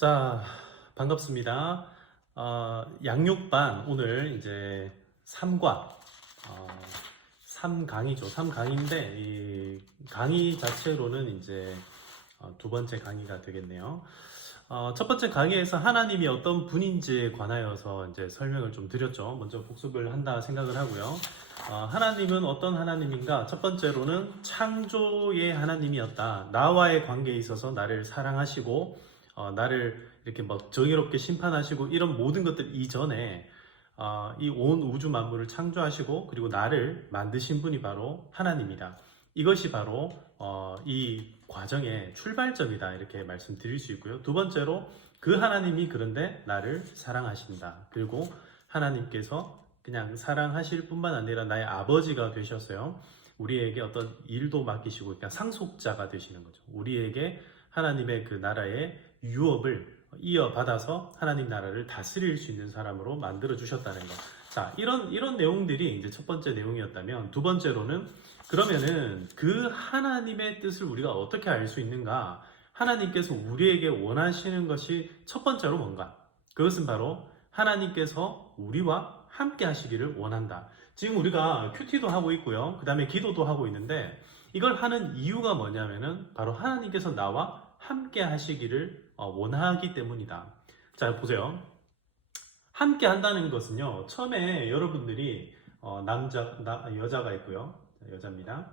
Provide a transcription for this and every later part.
자, 반갑습니다. 양육반 오늘 이제 3과 3강이죠. 3강인데 이 강의 자체로는 이제 두 번째 강의가 되겠네요. 첫 번째 강의에서 하나님이 어떤 분인지에 관하여서 이제 설명을 좀 드렸죠. 먼저 복습을 한다 생각을 하고요. 하나님은 어떤 하나님인가? 첫 번째로는 창조의 하나님이었다. 나와의 관계에 있어서 나를 사랑하시고 나를 이렇게 막 정의롭게 심판하시고 이런 모든 것들 이전에 이 온 우주 만물을 창조하시고 그리고 나를 만드신 분이 바로 하나님이다. 이것이 바로 이 과정의 출발점이다 이렇게 말씀드릴 수 있고요. 두 번째로 그 하나님이 그런데 나를 사랑하신다. 그리고 하나님께서 그냥 사랑하실 뿐만 아니라 나의 아버지가 되셨어요. 우리에게 어떤 일도 맡기시고 그냥 상속자가 되시는 거죠. 우리에게 하나님의 그 나라의 유업을 이어받아서 하나님 나라를 다스릴 수 있는 사람으로 만들어 주셨다는 것. 자, 이런 내용들이 이제 첫 번째 내용이었다면, 두 번째로는 그러면은 그 하나님의 뜻을 우리가 어떻게 알 수 있는가? 하나님께서 우리에게 원하시는 것이 첫 번째로 뭔가? 그것은 바로 하나님께서 우리와 함께 하시기를 원한다. 지금 우리가 큐티도 하고 있고요. 그 다음에 기도도 하고 있는데 이걸 하는 이유가 뭐냐면은 바로 하나님께서 나와 함께 하시기를 원하기 때문이다. 자, 보세요. 함께 한다는 것은요, 처음에 여러분들이 여자가 있고요. 여자입니다.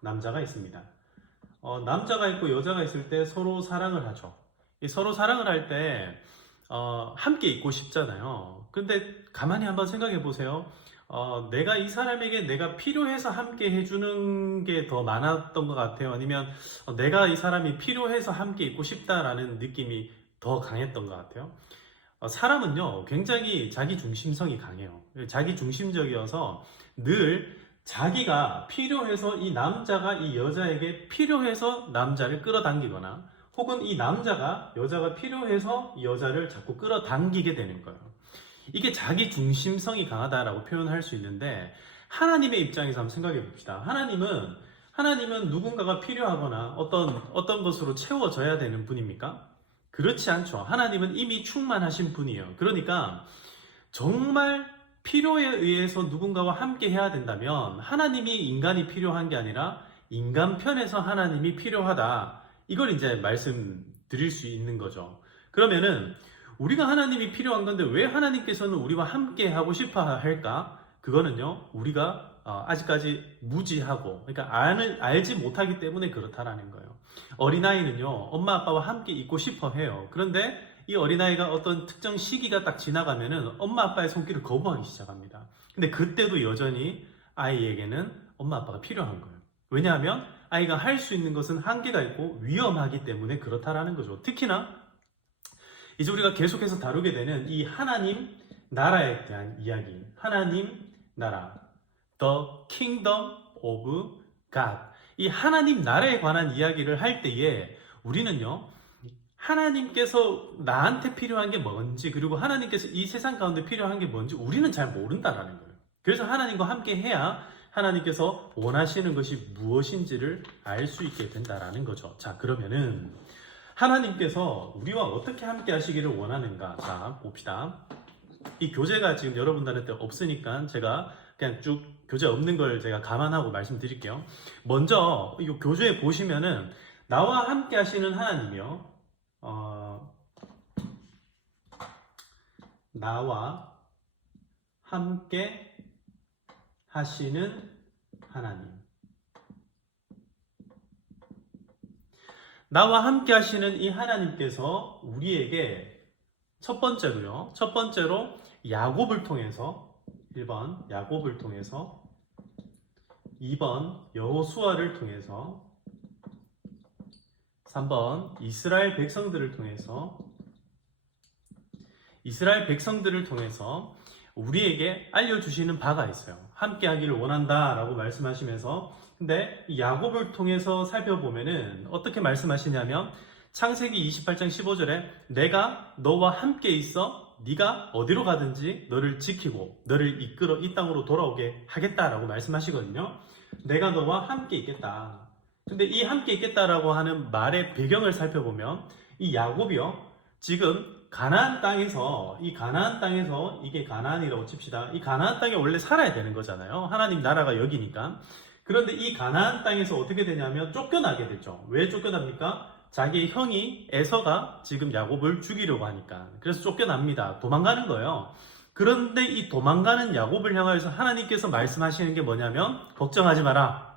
남자가 있습니다. 남자가 있고 여자가 있을 때 서로 사랑을 하죠. 이 서로 사랑을 할 때 함께 있고 싶잖아요. 근데 가만히 한번 생각해 보세요. 내가 이 사람에게 내가 필요해서 함께 해주는 게 더 많았던 것 같아요. 아니면 내가 이 사람이 필요해서 함께 있고 싶다라는 느낌이 더 강했던 것 같아요. 사람은요, 굉장히 자기 중심성이 강해요. 자기 중심적이어서 늘 자기가 필요해서 이 남자가 이 여자에게 필요해서 남자를 끌어당기거나 혹은 이 남자가 여자가 필요해서 이 여자를 자꾸 끌어당기게 되는 거예요. 이게 자기 중심성이 강하다라고 표현할 수 있는데 하나님의 입장에서 한번 생각해 봅시다. 하나님은 누군가가 필요하거나 어떤 것으로 채워져야 되는 분입니까? 그렇지 않죠. 하나님은 이미 충만하신 분이에요. 그러니까 정말 필요에 의해서 누군가와 함께 해야 된다면 하나님이 인간이 필요한 게 아니라 인간 편에서 하나님이 필요하다. 이걸 이제 말씀드릴 수 있는 거죠. 그러면은 우리가 하나님이 필요한 건데 왜 하나님께서는 우리와 함께 하고 싶어 할까? 그거는요, 우리가 아직까지 무지하고, 그러니까 알지 못하기 때문에 그렇다라는 거예요. 어린아이는요, 엄마 아빠와 함께 있고 싶어 해요. 그런데 이 어린아이가 어떤 특정 시기가 딱 지나가면은 엄마 아빠의 손길을 거부하기 시작합니다. 근데 그때도 여전히 아이에게는 엄마 아빠가 필요한 거예요. 왜냐하면 아이가 할 수 있는 것은 한계가 있고 위험하기 때문에 그렇다라는 거죠. 특히나 이제 우리가 계속해서 다루게 되는 이 하나님 나라에 대한 이야기, 하나님 나라, The Kingdom of God. 이 하나님 나라에 관한 이야기를 할 때에 우리는요, 하나님께서 나한테 필요한 게 뭔지, 그리고 하나님께서 이 세상 가운데 필요한 게 뭔지 우리는 잘 모른다라는 거예요. 그래서 하나님과 함께 해야 하나님께서 원하시는 것이 무엇인지를 알 수 있게 된다라는 거죠. 자, 그러면은 하나님께서 우리와 어떻게 함께 하시기를 원하는가? 자, 봅시다. 이 교재가 지금 여러분들한테 없으니까 제가 그냥 쭉 교재 없는 걸 제가 감안하고 말씀드릴게요. 먼저 이 교재에 보시면은 나와 함께 하시는 하나님이요. 나와 함께 하시는 하나님. 나와 함께 하시는 이 하나님께서 우리에게 첫 번째로요. 첫 번째로 야곱을 통해서 1번 야곱을 통해서 2번 여호수아를 통해서 3번 이스라엘 백성들을 통해서 우리에게 알려주시는 바가 있어요. 함께 하기를 원한다라고 말씀하시면서 근데 야곱을 통해서 살펴보면은 어떻게 말씀하시냐면 창세기 28장 15절에 내가 너와 함께 있어 네가 어디로 가든지 너를 지키고 너를 이끌어 이 땅으로 돌아오게 하겠다라고 말씀하시거든요. 내가 너와 함께 있겠다. 근데 이 함께 있겠다라고 하는 말의 배경을 살펴보면 이 야곱이요, 지금 가나안 땅에서 이게 가나안이라고 칩시다. 이 가나안 땅에 원래 살아야 되는 거잖아요. 하나님 나라가 여기니까. 그런데 이 가나안 땅에서 어떻게 되냐면 쫓겨나게 되죠. 왜 쫓겨납니까? 자기의 형이 에서가 지금 야곱을 죽이려고 하니까. 그래서 쫓겨납니다. 도망가는 거예요. 그런데 이 도망가는 야곱을 향하여서 하나님께서 말씀하시는 게 뭐냐면 걱정하지 마라.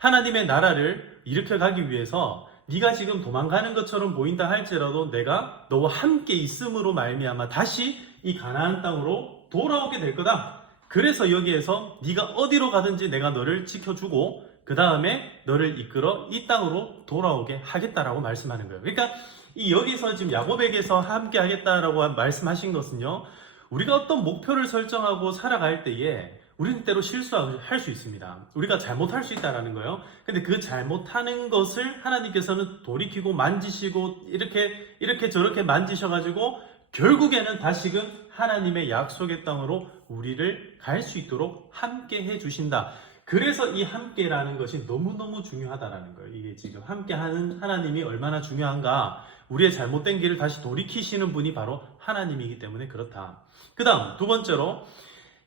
하나님의 나라를 일으켜가기 위해서 네가 지금 도망가는 것처럼 보인다 할지라도 내가 너와 함께 있음으로 말미암아 다시 이 가나안 땅으로 돌아오게 될 거다. 그래서 여기에서 네가 어디로 가든지 내가 너를 지켜주고 그 다음에 너를 이끌어 이 땅으로 돌아오게 하겠다라고 말씀하는 거예요. 그러니까 이 여기서 지금 야곱에게서 함께 하겠다라고 말씀하신 것은요, 우리가 어떤 목표를 설정하고 살아갈 때에 우리는 때로 실수할 수 있습니다. 우리가 잘못할 수 있다라는 거예요. 근데 그 잘못하는 것을 하나님께서는 돌이키고 만지시고 이렇게 저렇게 만지셔가지고 결국에는 다시금 하나님의 약속의 땅으로 우리를 갈 수 있도록 함께 해주신다. 그래서 이 함께라는 것이 너무너무 중요하다라는 거예요. 이게 지금 함께하는 하나님이 얼마나 중요한가. 우리의 잘못된 길을 다시 돌이키시는 분이 바로 하나님이기 때문에 그렇다. 그 다음 두 번째로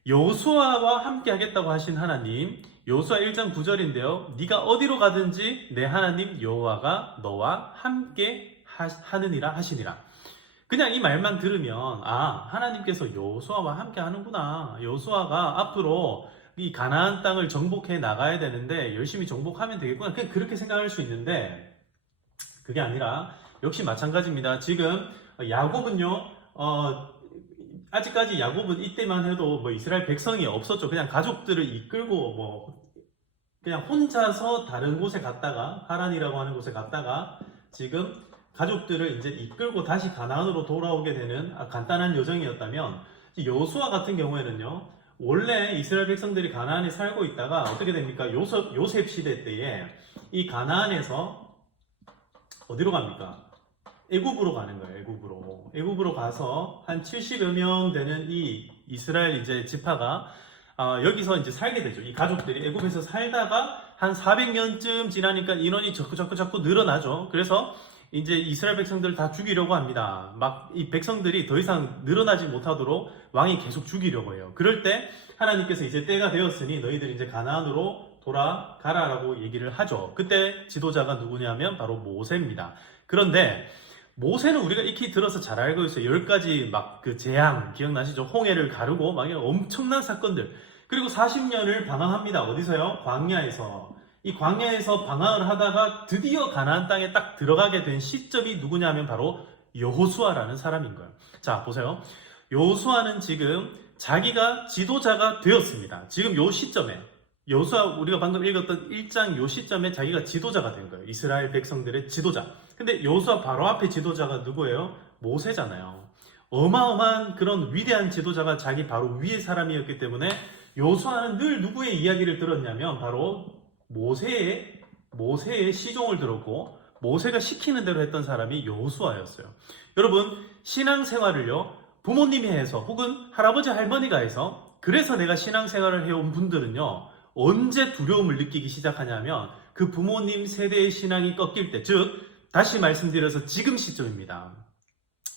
여호수아와 함께 하겠다고 하신 하나님, 여호수아 1장 9절인데요. 네가 어디로 가든지 내 하나님 여호와가 너와 함께 하느니라 하시니라. 그냥 이 말만 들으면 하나님께서 여호수아와 함께 하는구나. 여호수아가 앞으로 이 가나안 땅을 정복해 나가야 되는데 열심히 정복하면 되겠구나. 그냥 그렇게 생각할 수 있는데 그게 아니라 역시 마찬가지입니다. 지금 야곱은요. 아직까지 야곱은 이때만 해도 뭐 이스라엘 백성이 없었죠. 그냥 가족들을 이끌고 뭐 그냥 혼자서 다른 곳에 갔다가 하란이라고 하는 곳에 갔다가 지금 가족들을 이제 이끌고 다시 가나안으로 돌아오게 되는 간단한 여정이었다면 여호수아 같은 경우에는요. 원래 이스라엘 백성들이 가나안에 살고 있다가 어떻게 됩니까? 요셉 시대 때에 이 가나안에서 어디로 갑니까? 애굽으로 가는 거예요. 애굽으로 가서 한 70여 명 되는 이 이스라엘 이제 지파가 여기서 이제 살게 되죠. 이 가족들이 애굽에서 살다가 한 400년쯤 지나니까 인원이 자꾸 늘어나죠. 그래서 이제 이스라엘 백성들을 다 죽이려고 합니다. 막 이 백성들이 더 이상 늘어나지 못하도록 왕이 계속 죽이려고 해요. 그럴 때 하나님께서 이제 때가 되었으니 너희들 이제 가나안으로 돌아가라라고 얘기를 하죠. 그때 지도자가 누구냐면 바로 모세입니다. 그런데 모세는 우리가 익히 들어서 잘 알고 있어요. 10가지 막 그 재앙 기억나시죠? 홍해를 가르고 막 엄청난 사건들. 그리고 40년을 방황합니다. 어디서요? 광야에서. 이 광야에서 방황을 하다가 드디어 가나안 땅에 딱 들어가게 된 시점이 누구냐면 바로 여호수아라는 사람인 거예요. 자, 보세요. 여호수아는 지금 자기가 지도자가 되었습니다. 지금 요 시점에 여호수아 우리가 방금 읽었던 1장 요 시점에 자기가 지도자가 된 거예요. 이스라엘 백성들의 지도자. 근데 여호수아 바로 앞에 지도자가 누구예요? 모세잖아요. 어마어마한 그런 위대한 지도자가 자기 바로 위의 사람이었기 때문에 여호수아는 늘 누구의 이야기를 들었냐면 바로 모세의 시종을 들었고 모세가 시키는 대로 했던 사람이 여호수아였어요. 여러분 신앙생활을요 부모님이 해서 혹은 할아버지 할머니가 해서 그래서 내가 신앙생활을 해온 분들은요 언제 두려움을 느끼기 시작하냐면 그 부모님 세대의 신앙이 꺾일 때, 즉 다시 말씀드려서 지금 시점입니다.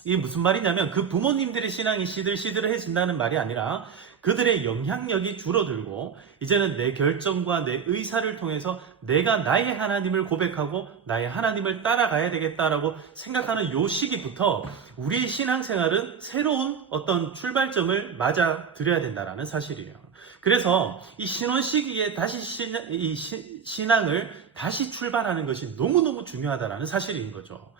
이게 무슨 말이냐면 그 부모님들의 신앙이 시들시들해진다는 말이 아니라 그들의 영향력이 줄어들고 이제는 내 결정과 내 의사를 통해서 내가 나의 하나님을 고백하고 나의 하나님을 따라가야 되겠다라고 생각하는 요 시기부터 우리의 신앙생활은 새로운 어떤 출발점을 맞아 들여야 된다는 사실이에요. 그래서 이 신혼 시기에 다시 신앙을 다시 출발하는 것이 너무너무 중요하다는 사실인 거죠.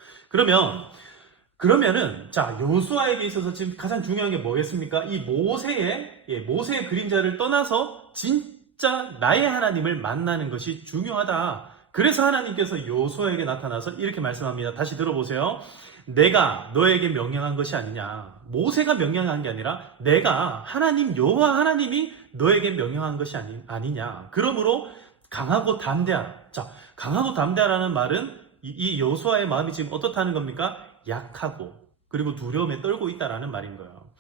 그러면은 자 여호수아에게 있어서 지금 가장 중요한 게 뭐겠습니까? 이 모세의 그림자를 떠나서 진짜 나의 하나님을 만나는 것이 중요하다. 그래서 하나님께서 여호수아에게 나타나서 이렇게 말씀합니다. 다시 들어보세요. 내가 너에게 명령한 것이 아니냐. 모세가 명령한 게 아니라 내가 하나님 여호와 하나님이 너에게 명령한 것이 아니냐. 그러므로 강하고 담대하라. 자, 강하고 담대하라는 말은 이 여호수아의 마음이 지금 어떻다는 겁니까? 약하고 그리고 두려움에 떨고 있다라는 말인 거예요.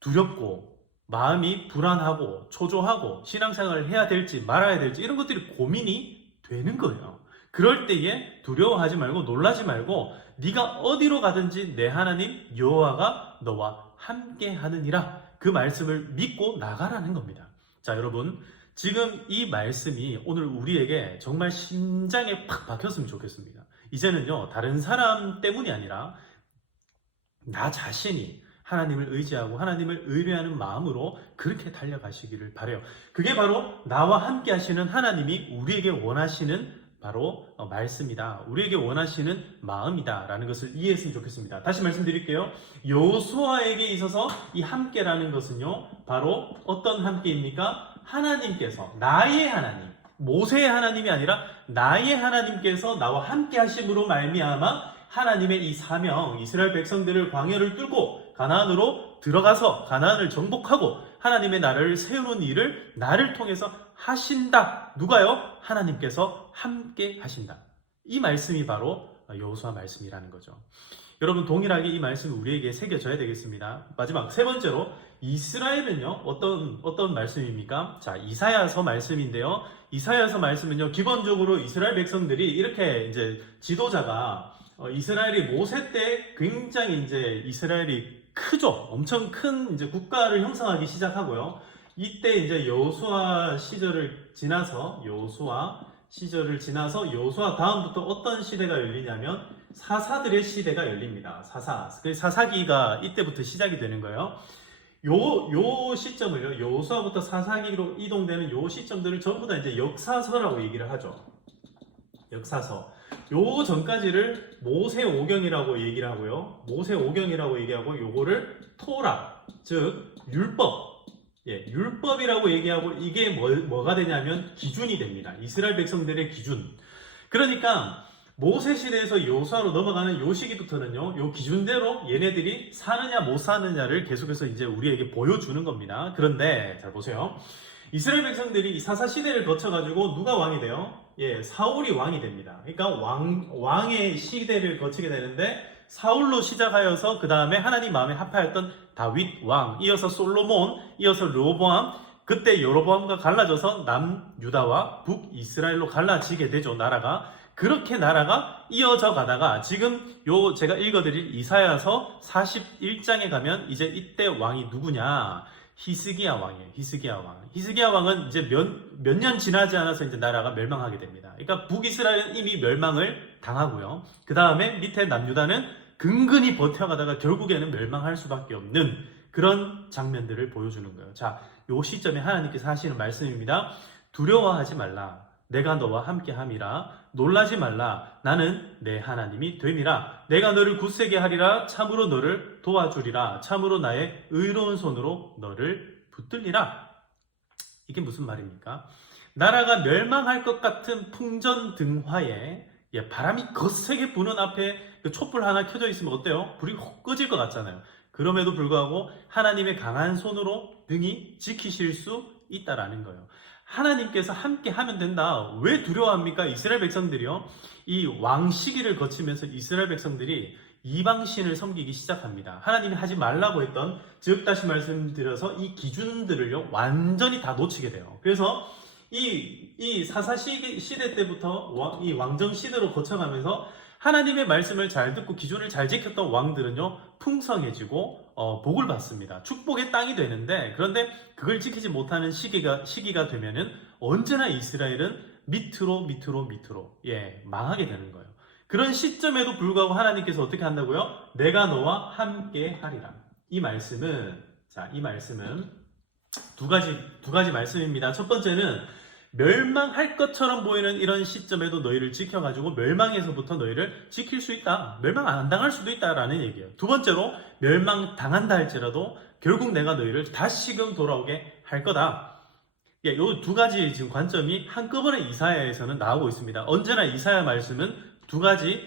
두렵고 마음이 불안하고 초조하고 신앙생활을 해야 될지 말아야 될지 이런 것들이 고민이 되는 거예요. 그럴 때에 두려워하지 말고 놀라지 말고 네가 어디로 가든지 내 하나님 여호와가 너와 함께 하느니라. 그 말씀을 믿고 나가라는 겁니다. 자, 여러분, 지금 이 말씀이 오늘 우리에게 정말 심장에 팍 박혔으면 좋겠습니다. 이제는요, 다른 사람 때문이 아니라 나 자신이 하나님을 의지하고 하나님을 의뢰하는 마음으로 그렇게 달려가시기를 바라요. 그게 바로 나와 함께 하시는 하나님이 우리에게 원하시는 바로 말씀이다. 우리에게 원하시는 마음이다. 라는 것을 이해했으면 좋겠습니다. 다시 말씀드릴게요. 여호수아에게 있어서 이 함께라는 것은요, 바로 어떤 함께입니까? 하나님께서, 나의 하나님, 모세의 하나님이 아니라 나의 하나님께서 나와 함께 하심으로 말미암아 하나님의 이 사명, 이스라엘 백성들을 광야를 뚫고 가나안으로 들어가서 가나안을 정복하고 하나님의 나라를 세우는 일을 나를 통해서 하신다. 누가요? 하나님께서 함께 하신다. 이 말씀이 바로 여호수아 말씀이라는 거죠. 여러분, 동일하게 이 말씀이 우리에게 새겨져야 되겠습니다. 마지막 세 번째로, 이스라엘은요, 어떤 말씀입니까? 자, 이사야서 말씀인데요. 이사야서 말씀은요, 기본적으로 이스라엘 백성들이 이렇게 이제 지도자가 이스라엘이 모세 때 굉장히 이제 이스라엘이 크죠. 엄청 큰 이제 국가를 형성하기 시작하고요. 이때 이제 여호수아 시절을 지나서 여호수아 다음부터 어떤 시대가 열리냐면 사사들의 시대가 열립니다. 사사기가 이때부터 시작이 되는 거예요. 요 시점을요, 여호수아부터 사사기로 이동되는 요 시점들을 전부 다 이제 역사서라고 얘기를 하죠. 역사서. 요 전까지를 모세오경이라고 얘기를 하고요. 모세오경이라고 얘기하고 요거를 토라, 즉 율법. 율법이라고 얘기하고 이게 뭐가 되냐면 기준이 됩니다. 이스라엘 백성들의 기준. 그러니까 모세 시대에서 여호수아로 넘어가는 요 시기부터는요, 요 기준대로 얘네들이 사느냐 못 사느냐를 계속해서 이제 우리에게 보여주는 겁니다. 그런데 잘 보세요. 이스라엘 백성들이 이 사사 시대를 거쳐가지고 누가 왕이 돼요? 사울이 왕이 됩니다. 그러니까 왕의 시대를 거치게 되는데 사울로 시작하여서 그 다음에 하나님 마음에 합하였던 다윗 왕, 이어서 솔로몬, 이어서 르호보암, 그때 여로보암과 갈라져서 남유다와 북이스라엘로 갈라지게 되죠. 나라가. 그렇게 나라가 이어져 가다가 지금 제가 읽어드릴 이사야서 41장에 가면 이제 이때 왕이 누구냐? 히스기야 왕이에요. 히스기야 왕. 히스기야 왕은 이제 몇 년 지나지 않아서 이제 나라가 멸망하게 됩니다. 그러니까 북이스라엘은 이미 멸망을 당하고요. 그 다음에 밑에 남유다는 근근히 버텨가다가 결국에는 멸망할 수밖에 없는 그런 장면들을 보여주는 거예요. 자, 요 시점에 하나님께서 하시는 말씀입니다. 두려워하지 말라. 내가 너와 함께 함이라. 놀라지 말라. 나는 내 하나님이 됨이라. 내가 너를 굳세게 하리라. 참으로 너를 도와주리라. 참으로 나의 의로운 손으로 너를 붙들리라. 이게 무슨 말입니까? 나라가 멸망할 것 같은 풍전등화에 바람이 거세게 부는 앞에 그 촛불 하나 켜져 있으면 어때요? 불이 혹 꺼질 것 같잖아요. 그럼에도 불구하고 하나님의 강한 손으로 등이 지키실 수 있다라는 거예요. 하나님께서 함께 하면 된다. 왜 두려워합니까? 이스라엘 백성들이요. 이 왕 시기를 거치면서 이스라엘 백성들이 이방신을 섬기기 시작합니다. 하나님이 하지 말라고 했던, 즉 다시 말씀드려서 이 기준들을요, 완전히 다 놓치게 돼요. 그래서 이 사사 시대 때부터 이 왕정 시대로 거쳐가면서 하나님의 말씀을 잘 듣고 기준을 잘 지켰던 왕들은요, 풍성해지고 복을 받습니다. 축복의 땅이 되는데, 그런데 그걸 지키지 못하는 시기가 되면은 언제나 이스라엘은 밑으로 망하게 되는 거예요. 그런 시점에도 불구하고 하나님께서 어떻게 한다고요? 내가 너와 함께 하리라. 이 말씀은 두 가지 말씀입니다. 첫 번째는 멸망할 것처럼 보이는 이런 시점에도 너희를 지켜가지고 멸망에서부터 너희를 지킬 수 있다. 멸망 안 당할 수도 있다라는 얘기예요. 두 번째로 멸망 당한다 할지라도 결국 내가 너희를 다시금 돌아오게 할 거다. 이 두 가지 지금 관점이 한꺼번에 이사야에서는 나오고 있습니다. 언제나 이사야 말씀은 두 가지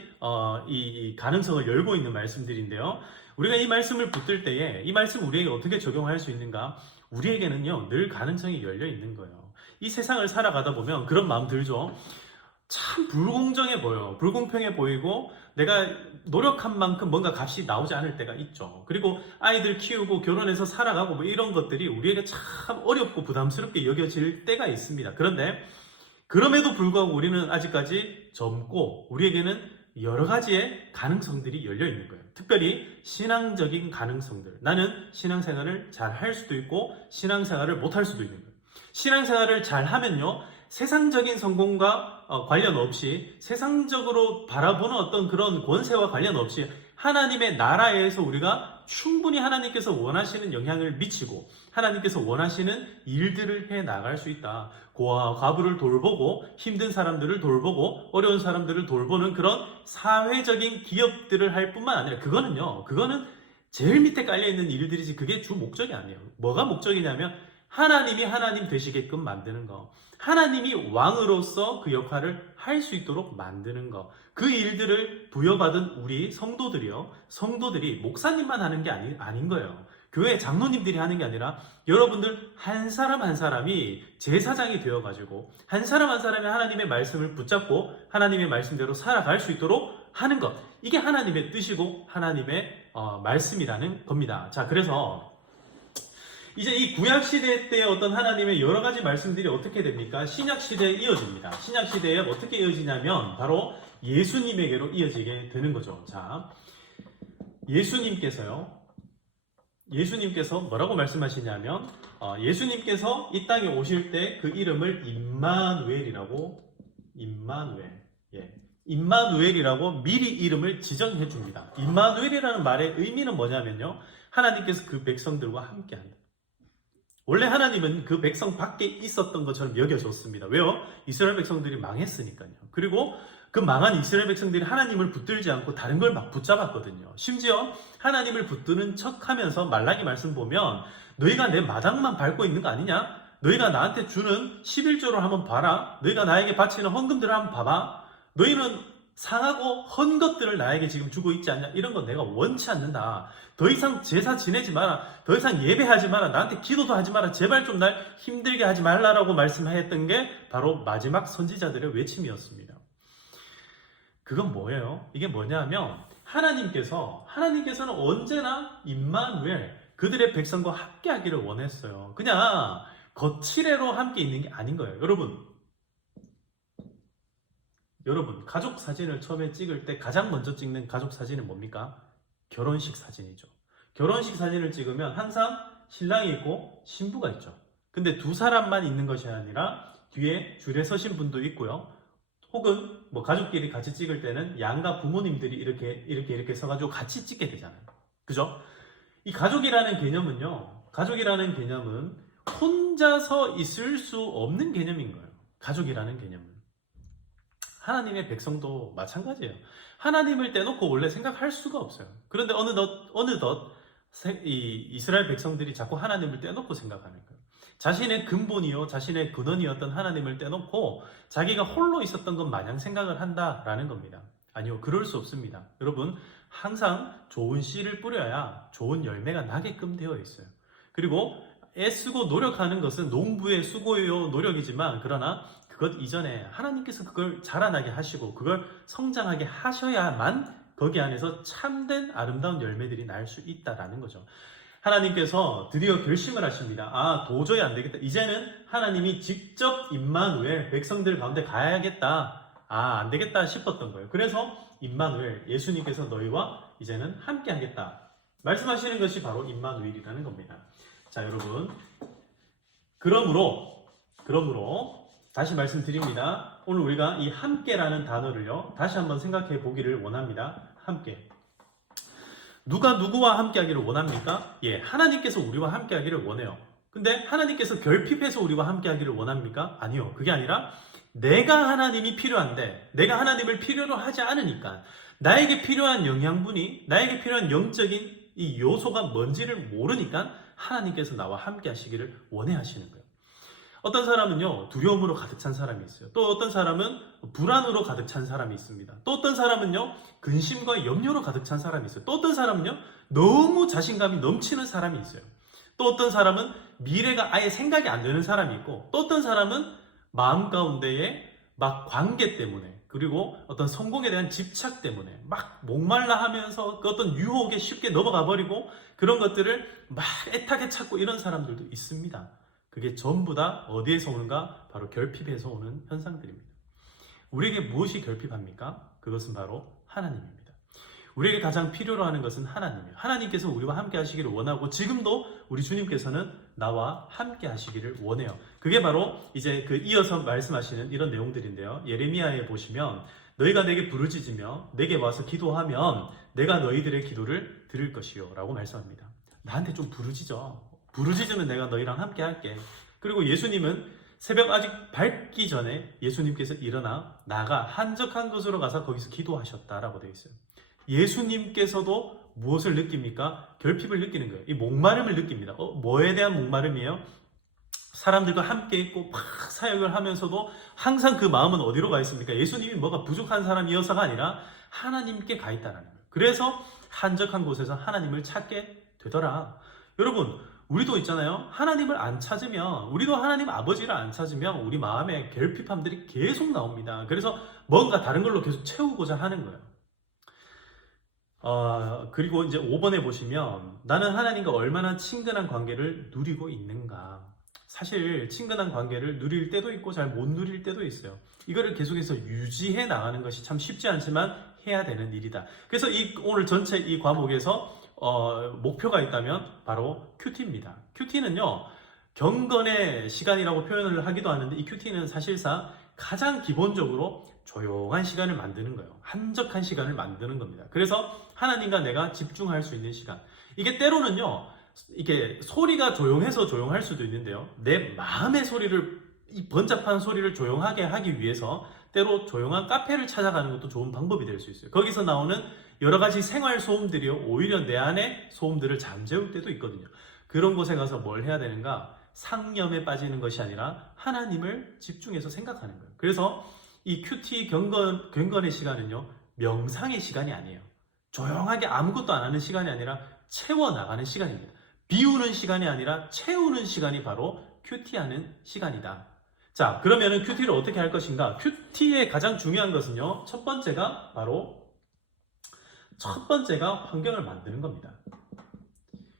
이 가능성을 열고 있는 말씀들인데요. 우리가 이 말씀을 붙들 때에 이 말씀 우리에게 어떻게 적용할 수 있는가? 우리에게는요, 늘 가능성이 열려 있는 거예요. 이 세상을 살아가다 보면 그런 마음 들죠. 참 불공정해 보여. 불공평해 보이고 내가 노력한 만큼 뭔가 값이 나오지 않을 때가 있죠. 그리고 아이들 키우고 결혼해서 살아가고 뭐 이런 것들이 우리에게 참 어렵고 부담스럽게 여겨질 때가 있습니다. 그런데 그럼에도 불구하고 우리는 아직까지 젊고 우리에게는 여러 가지의 가능성들이 열려 있는 거예요. 특별히 신앙적인 가능성들. 나는 신앙생활을 잘 할 수도 있고 신앙생활을 못 할 수도 있는 거예요. 신앙생활을 잘 하면요, 세상적인 성공과 관련 없이, 세상적으로 바라보는 어떤 그런 권세와 관련 없이 하나님의 나라에서 우리가 충분히 하나님께서 원하시는 영향을 미치고 하나님께서 원하시는 일들을 해 나갈 수 있다. 고아와 과부를 돌보고 힘든 사람들을 돌보고 어려운 사람들을 돌보는 그런 사회적인 기업들을 할 뿐만 아니라, 그거는 제일 밑에 깔려있는 일들이지 그게 주 목적이 아니에요. 뭐가 목적이냐면 하나님이 하나님 되시게끔 만드는 거, 하나님이 왕으로서 그 역할을 할 수 있도록 만드는 거, 그 일들을 부여받은 우리 성도들이 목사님만 하는 게 아닌 거예요. 교회 장로님들이 하는 게 아니라 여러분들 한 사람 한 사람이 제사장이 되어가지고 한 사람 한 사람이 하나님의 말씀을 붙잡고 하나님의 말씀대로 살아갈 수 있도록 하는 것, 이게 하나님의 뜻이고 하나님의 말씀이라는 겁니다. 자, 그래서 이제 이 구약시대 때 어떤 하나님의 여러 가지 말씀들이 어떻게 됩니까? 신약시대에 이어집니다. 신약시대에 어떻게 이어지냐면 바로 예수님에게로 이어지게 되는 거죠. 자, 예수님께서 뭐라고 말씀하시냐면 예수님께서 이 땅에 오실 때 그 이름을 임마누엘이라고 미리 이름을 지정해 줍니다. 임마누엘이라는 말의 의미는 뭐냐면요, 하나님께서 그 백성들과 함께한다. 원래 하나님은 그 백성 밖에 있었던 것처럼 여겨졌습니다. 왜요? 이스라엘 백성들이 망했으니까요. 그리고 그 망한 이스라엘 백성들이 하나님을 붙들지 않고 다른 걸 막 붙잡았거든요. 심지어 하나님을 붙드는 척하면서 말라기 말씀 보면 너희가 내 마당만 밟고 있는 거 아니냐? 너희가 나한테 주는 11조를 한번 봐라. 너희가 나에게 바치는 헌금들을 한번 봐봐. 너희는 상하고 헌 것들을 나에게 지금 주고 있지 않냐? 이런 건 내가 원치 않는다. 더 이상 제사 지내지 마라. 더 이상 예배하지 마라. 나한테 기도도 하지 마라. 제발 좀 날 힘들게 하지 말라라고 말씀하였던 게 바로 마지막 선지자들의 외침이었습니다. 그건 뭐예요? 이게 뭐냐면 하나님께서는 언제나 임마누엘, 그들의 백성과 함께하기를 원했어요. 그냥 거칠애로 함께 있는 게 아닌 거예요. 여러분, 가족 사진을 처음에 찍을 때 가장 먼저 찍는 가족 사진은 뭡니까? 결혼식 사진이죠. 결혼식 사진을 찍으면 항상 신랑이 있고 신부가 있죠. 근데 두 사람만 있는 것이 아니라 뒤에 줄에 서신 분도 있고요. 혹은 뭐 가족끼리 같이 찍을 때는 양가 부모님들이 이렇게 서가지고 같이 찍게 되잖아요. 그죠? 이 가족이라는 개념은 혼자서 있을 수 없는 개념인 거예요. 가족이라는 개념은. 하나님의 백성도 마찬가지예요. 하나님을 떼놓고 원래 생각할 수가 없어요. 그런데 어느덧 이 이스라엘 백성들이 자꾸 하나님을 떼놓고 생각하는 거예요. 자신의 근본이요, 자신의 근원이었던 하나님을 떼놓고 자기가 홀로 있었던 것 마냥 생각을 한다라는 겁니다. 아니요, 그럴 수 없습니다. 여러분, 항상 좋은 씨를 뿌려야 좋은 열매가 나게끔 되어 있어요. 그리고 애쓰고 노력하는 것은 농부의 수고요, 노력이지만, 그러나 그것 이전에 하나님께서 그걸 자라나게 하시고 그걸 성장하게 하셔야만 거기 안에서 참된 아름다운 열매들이 날 수 있다라는 거죠. 하나님께서 드디어 결심을 하십니다. 도저히 안 되겠다. 이제는 하나님이 직접 임마누엘, 백성들 가운데 가야겠다. 안 되겠다 싶었던 거예요. 그래서 임마누엘, 예수님께서 너희와 이제는 함께 하겠다 말씀하시는 것이 바로 임마누엘이라는 겁니다. 자, 여러분, 그러므로 다시 말씀드립니다. 오늘 우리가 이 함께라는 단어를요, 다시 한번 생각해 보기를 원합니다. 함께. 누가 누구와 함께 하기를 원합니까? 하나님께서 우리와 함께 하기를 원해요. 근데 하나님께서 결핍해서 우리와 함께 하기를 원합니까? 아니요. 그게 아니라 내가 하나님이 필요한데 내가 하나님을 필요로 하지 않으니까 나에게 필요한 영양분이, 나에게 필요한 영적인 이 요소가 뭔지를 모르니까 하나님께서 나와 함께 하시기를 원해 하시는 거예요. 어떤 사람은요, 두려움으로 가득 찬 사람이 있어요. 또 어떤 사람은 불안으로 가득 찬 사람이 있습니다. 또 어떤 사람은요, 근심과 염려로 가득 찬 사람이 있어요. 또 어떤 사람은요, 너무 자신감이 넘치는 사람이 있어요. 또 어떤 사람은 미래가 아예 생각이 안 되는 사람이 있고, 또 어떤 사람은 마음 가운데에 막 관계 때문에, 그리고 어떤 성공에 대한 집착 때문에 막 목말라 하면서 그 어떤 유혹에 쉽게 넘어가 버리고 그런 것들을 막 애타게 찾고 이런 사람들도 있습니다. 그게 전부 다 어디에서 오는가? 바로 결핍에서 오는 현상들입니다. 우리에게 무엇이 결핍합니까? 그것은 바로 하나님입니다. 우리에게 가장 필요로 하는 것은 하나님이에요. 하나님께서 우리와 함께 하시기를 원하고 지금도 우리 주님께서는 나와 함께 하시기를 원해요. 그게 바로 이제 그 이어서 말씀하시는 이런 내용들인데요. 예레미야에 보시면 너희가 내게 부르짖으며 내게 와서 기도하면 내가 너희들의 기도를 들을 것이요 라고 말씀합니다. 나한테 좀 부르짖어. 부르짖으면 내가 너희랑 함께 할게. 그리고 예수님은 새벽 아직 밝기 전에 예수님께서 일어나 나가 한적한 곳으로 가서 거기서 기도하셨다라고 되어 있어요. 예수님께서도 무엇을 느낍니까? 결핍을 느끼는 거예요. 이 목마름을 느낍니다. 뭐에 대한 목마름이에요? 사람들과 함께 있고 막 사역을 하면서도 항상 그 마음은 어디로 가 있습니까? 예수님이 뭐가 부족한 사람이어서가 아니라 하나님께 가 있다는 거예요. 그래서 한적한 곳에서 하나님을 찾게 되더라. 여러분, 우리도 있잖아요. 하나님을 안 찾으면, 우리도 하나님 아버지를 안 찾으면 우리 마음에 결핍함들이 계속 나옵니다. 그래서 뭔가 다른 걸로 계속 채우고자 하는 거예요. 그리고 이제 5번에 보시면 나는 하나님과 얼마나 친근한 관계를 누리고 있는가. 사실 친근한 관계를 누릴 때도 있고 잘 못 누릴 때도 있어요. 이거를 계속해서 유지해 나가는 것이 참 쉽지 않지만 해야 되는 일이다. 그래서 오늘 전체 이 과목에서 목표가 있다면 바로 큐티입니다. 큐티는요, 경건의 시간이라고 표현을 하기도 하는데 이 큐티는 사실상 가장 기본적으로 조용한 시간을 만드는 거예요. 한적한 시간을 만드는 겁니다. 그래서 하나님과 내가 집중할 수 있는 시간. 이게 때로는요, 이게 소리가 조용해서 조용할 수도 있는데요. 내 마음의 소리를, 이 번잡한 소리를 조용하게 하기 위해서 때로 조용한 카페를 찾아가는 것도 좋은 방법이 될 수 있어요. 거기서 나오는 여러 가지 생활 소음들이요, 오히려 내 안에 소음들을 잠재울 때도 있거든요. 그런 곳에 가서 뭘 해야 되는가? 상념에 빠지는 것이 아니라 하나님을 집중해서 생각하는 거예요. 그래서 이 큐티 경건의 시간은요, 명상의 시간이 아니에요. 조용하게 아무것도 안 하는 시간이 아니라 채워나가는 시간입니다. 비우는 시간이 아니라 채우는 시간이 바로 큐티하는 시간이다. 자, 그러면은 큐티를 어떻게 할 것인가? 큐티의 가장 중요한 것은요, 첫 번째가 환경을 만드는 겁니다.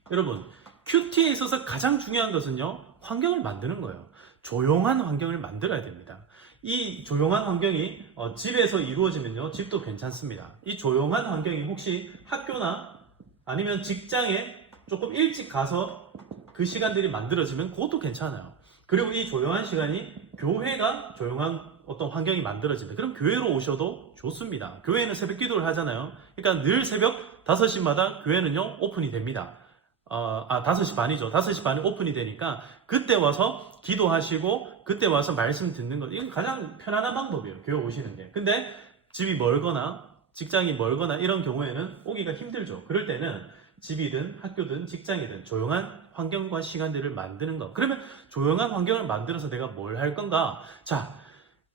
여러분, 큐티에 있어서 가장 중요한 것은요, 환경을 만드는 거예요. 조용한 환경을 만들어야 됩니다. 이 조용한 환경이 집에서 이루어지면요, 집도 괜찮습니다. 이 조용한 환경이 혹시 학교나 아니면 직장에 조금 일찍 가서 그 시간들이 만들어지면 그것도 괜찮아요. 그리고 이 조용한 시간이 교회가 조용한 어떤 환경이 만들어진다. 그럼 교회로 오셔도 좋습니다. 교회는 새벽 기도를 하잖아요. 그러니까 늘 새벽 5시마다 교회는요, 오픈이 됩니다. 5시 반이죠. 5시 반에 오픈이 되니까 그때 와서 기도하시고 그때 와서 말씀 듣는 것, 이건 가장 편안한 방법이에요. 교회 오시는 게. 근데 집이 멀거나 직장이 멀거나 이런 경우에는 오기가 힘들죠. 그럴 때는 집이든 학교든 직장이든 조용한 환경과 시간들을 만드는 것. 그러면 조용한 환경을 만들어서 내가 뭘 할 건가? 자,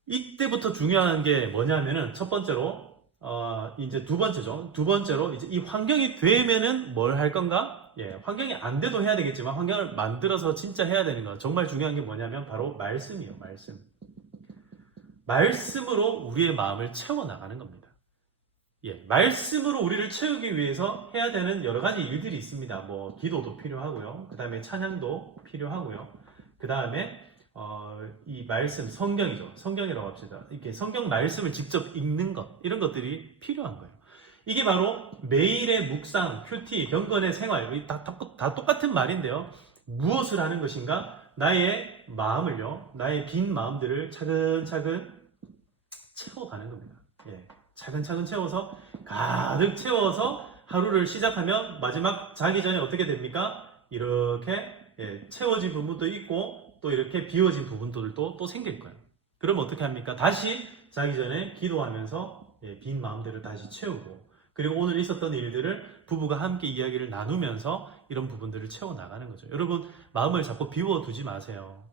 이때부터 중요한 게 뭐냐면은 첫 번째로 이제 두 번째로 이제 이 환경이 되면은 뭘 할 건가? 예, 환경이 안 돼도 해야 되겠지만 환경을 만들어서 진짜 해야 되는 거. 정말 중요한 게 뭐냐면 바로 말씀이에요. 말씀으로 우리의 마음을 채워 나가는 겁니다. 예, 말씀으로 우리를 채우기 위해서 해야 되는 여러 가지 일들이 있습니다. 뭐 기도도 필요하고요. 그 다음에 찬양도 필요하고요. 그 다음에 이 말씀, 성경이죠. 성경이라고 합시다. 이렇게 성경 말씀을 직접 읽는 것, 이런 것들이 필요한 거예요. 이게 바로 매일의 묵상, 큐티, 경건의 생활, 다 똑같은 말인데요. 무엇을 하는 것인가? 나의 마음을요, 나의 빈 마음들을 차근차근 채워가는 겁니다. 예, 차근차근 채워서, 가득 채워서 하루를 시작하면 마지막 자기 전에 어떻게 됩니까? 이렇게 채워진 부분도 있고 또 이렇게 비워진 부분들도 또 생길 거예요. 그럼 어떻게 합니까? 다시 자기 전에 기도하면서 빈 마음들을 다시 채우고, 그리고 오늘 있었던 일들을 부부가 함께 이야기를 나누면서 이런 부분들을 채워나가는 거죠. 여러분, 마음을 자꾸 비워두지 마세요.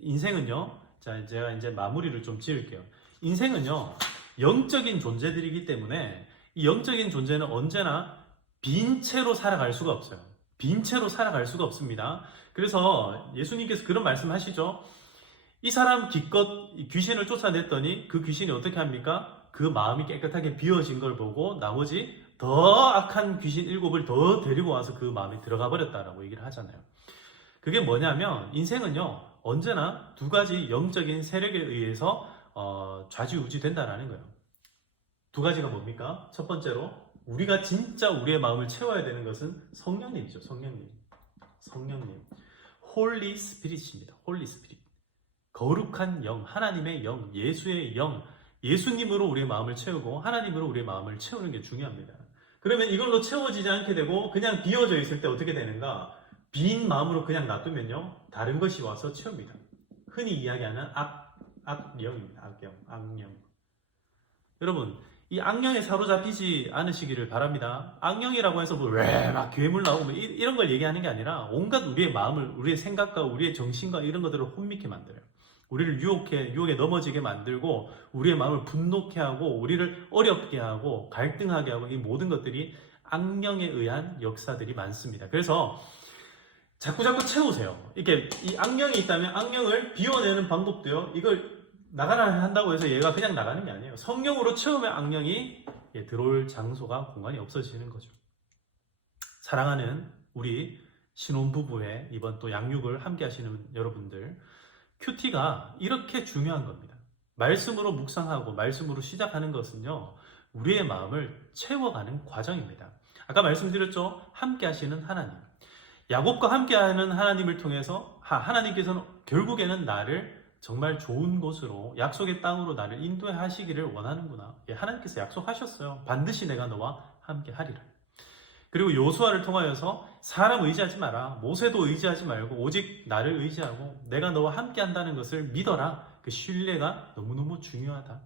인생은요, 자, 제가 이제 마무리를 좀 지을게요. 인생은요, 영적인 존재들이기 때문에 이 영적인 존재는 언제나 빈 채로 살아갈 수가 없어요. 빈 채로 살아갈 수가 없습니다. 그래서 예수님께서 그런 말씀 하시죠. 이 사람 기껏 귀신을 쫓아냈더니 그 귀신이 어떻게 합니까? 그 마음이 깨끗하게 비워진 걸 보고 나머지 더 악한 귀신 7을 더 데리고 와서 그 마음에 들어가 버렸다라고 얘기를 하잖아요. 그게 뭐냐면 인생은요, 언제나 2가지 영적인 세력에 의해서 좌지우지 된다라는 거예요. 두 가지가 뭡니까? 첫 번째로 우리가 진짜 우리의 마음을 채워야 되는 것은 성령님이죠. 성령님. 홀리 스피릿입니다. 홀리 스피릿. 거룩한 영, 하나님의 영, 예수의 영, 예수님으로 우리의 마음을 채우고 하나님으로 우리의 마음을 채우는 게 중요합니다. 그러면 이걸로 채워지지 않게 되고 그냥 비어져 있을 때 어떻게 되는가? 빈 마음으로 그냥 놔두면요, 다른 것이 와서 채웁니다. 흔히 이야기하는 악령입니다. 악령. 여러분, 이 악령에 사로잡히지 않으시기를 바랍니다. 악령이라고 해서 막 괴물 나오고 이런 걸 얘기하는 게 아니라 온갖 우리의 마음을, 우리의 생각과 우리의 정신과 이런 것들을 혼미케 만들어요. 우리를 유혹에 넘어지게 만들고 우리의 마음을 분노케 하고 우리를 어렵게 하고 갈등하게 하고, 이 모든 것들이 악령에 의한 역사들이 많습니다. 그래서 자꾸 채우세요. 이렇게 이 악령이 있다면 악령을 비워내는 방법도요, 이걸 나가라 한다고 해서 얘가 그냥 나가는 게 아니에요. 성령으로 채우면 악령이 들어올 장소가, 공간이 없어지는 거죠. 사랑하는 우리 신혼부부의 이번 또 양육을 함께 하시는 여러분들, 큐티가 이렇게 중요한 겁니다. 말씀으로 묵상하고 말씀으로 시작하는 것은요, 우리의 마음을 채워가는 과정입니다. 아까 말씀드렸죠? 함께 하시는 하나님. 야곱과 함께하는 하나님을 통해서 하나님께서는 결국에는 나를 정말 좋은 곳으로, 약속의 땅으로 나를 인도하시기를 원하는구나. 하나님께서 약속하셨어요. 반드시 내가 너와 함께 하리라. 그리고 요수아를 통하여서 사람 의지하지 마라. 모세도 의지하지 말고 오직 나를 의지하고 내가 너와 함께 한다는 것을 믿어라. 그 신뢰가 너무너무 중요하다.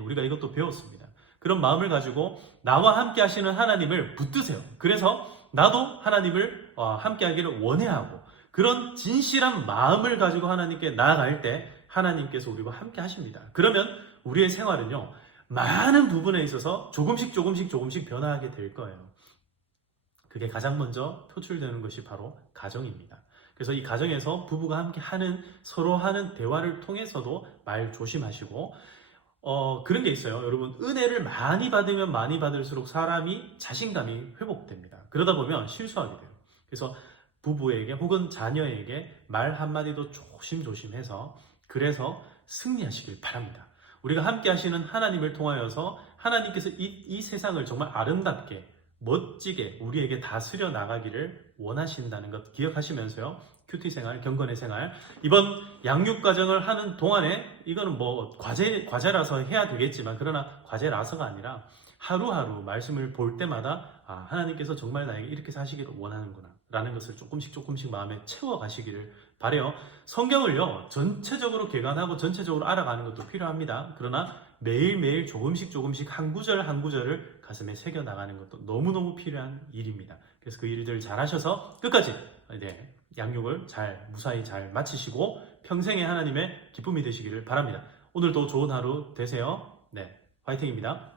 우리가 이것도 배웠습니다. 그런 마음을 가지고 나와 함께 하시는 하나님을 붙드세요. 그래서 나도 하나님을 함께 하기를 원해하고, 그런 진실한 마음을 가지고 하나님께 나아갈 때 하나님께서 우리와 함께 하십니다. 그러면 우리의 생활은요, 많은 부분에 있어서 조금씩 변화하게 될 거예요. 그게 가장 먼저 표출되는 것이 바로 가정입니다. 그래서 이 가정에서 부부가 함께 서로 하는 대화를 통해서도 말 조심하시고, 그런 게 있어요. 여러분, 은혜를 많이 받으면 많이 받을수록 사람이 자신감이 회복됩니다. 그러다 보면 실수하게 돼요. 그래서 부부에게 혹은 자녀에게 말 한마디도 조심해서, 그래서 승리하시길 바랍니다. 우리가 함께 하시는 하나님을 통하여서 하나님께서 이 세상을 정말 아름답게, 멋지게 우리에게 다스려 나가기를 원하신다는 것 기억하시면서요, 큐티 생활, 경건의 생활, 이번 양육 과정을 하는 동안에, 이거는 뭐 과제라서 해야 되겠지만, 그러나 과제라서가 아니라 하루하루 말씀을 볼 때마다 하나님께서 정말 나에게 이렇게 사시기를 원하는구나 라는 것을 조금씩 마음에 채워 가시기를 바래요. 성경을요, 전체적으로 개관하고 전체적으로 알아가는 것도 필요합니다. 그러나 매일매일 조금씩 한 구절 한 구절을 가슴에 새겨 나가는 것도 너무너무 필요한 일입니다. 그래서 그 일들을 잘 하셔서 끝까지 양육을 무사히 잘 마치시고 평생의 하나님의 기쁨이 되시기를 바랍니다. 오늘도 좋은 하루 되세요. 화이팅입니다.